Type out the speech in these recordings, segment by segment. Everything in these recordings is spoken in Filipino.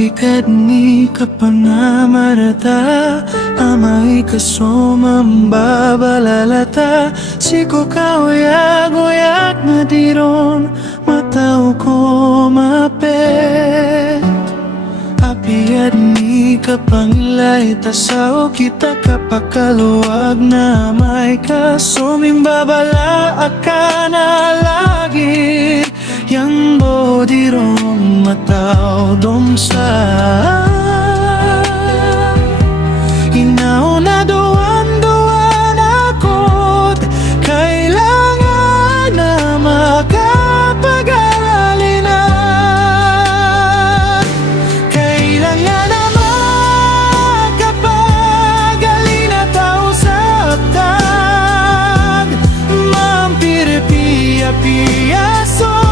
Mapikat ni kapangamarata Amai kasomambabalalata Siko kaoyak-oyak na diron Matao ko mapet Apiat ni kapanglay Tasaw kita kapakaluwag na may kasomimbabala Akana lagi Yang bodirong matao domsa Inaw na doan ako't Kailangan na makapag-alinan Kailangan na makapag-alina tao sa tag Mampir-piya-piyaso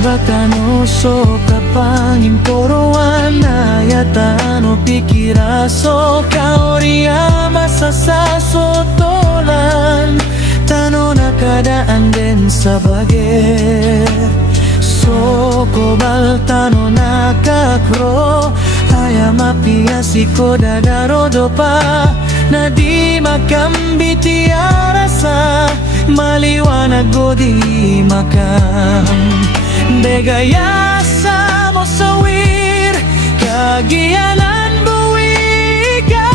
Batano so kapangin poroan na yatano pikiraso kaoria masasaso tolan tano nakadaan din sa baget so kobal tano nakakro haya mapiasiko dadarodo pa na di makambiti arasa maliwanag o di makam Degaya sa mo sawir Kagianan buwiga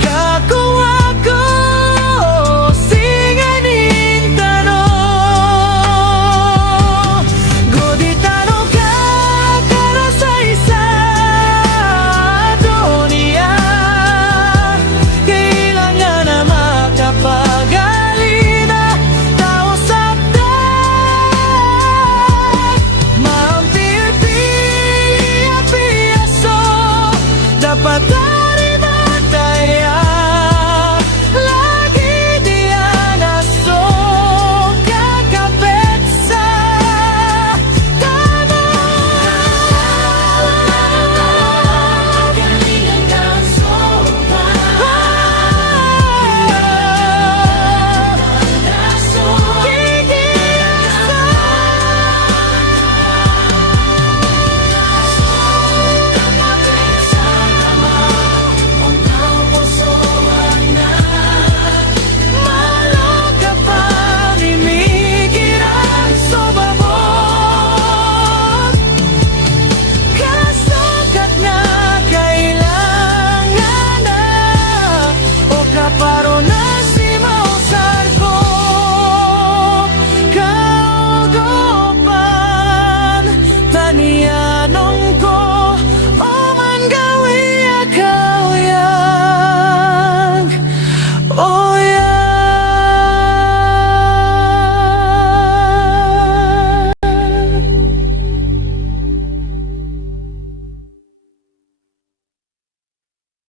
Kakuha ko Singanin tanong Godi tanong ka Kara sa isa Dunia Kailangan na makapag-alina Tao sa dapat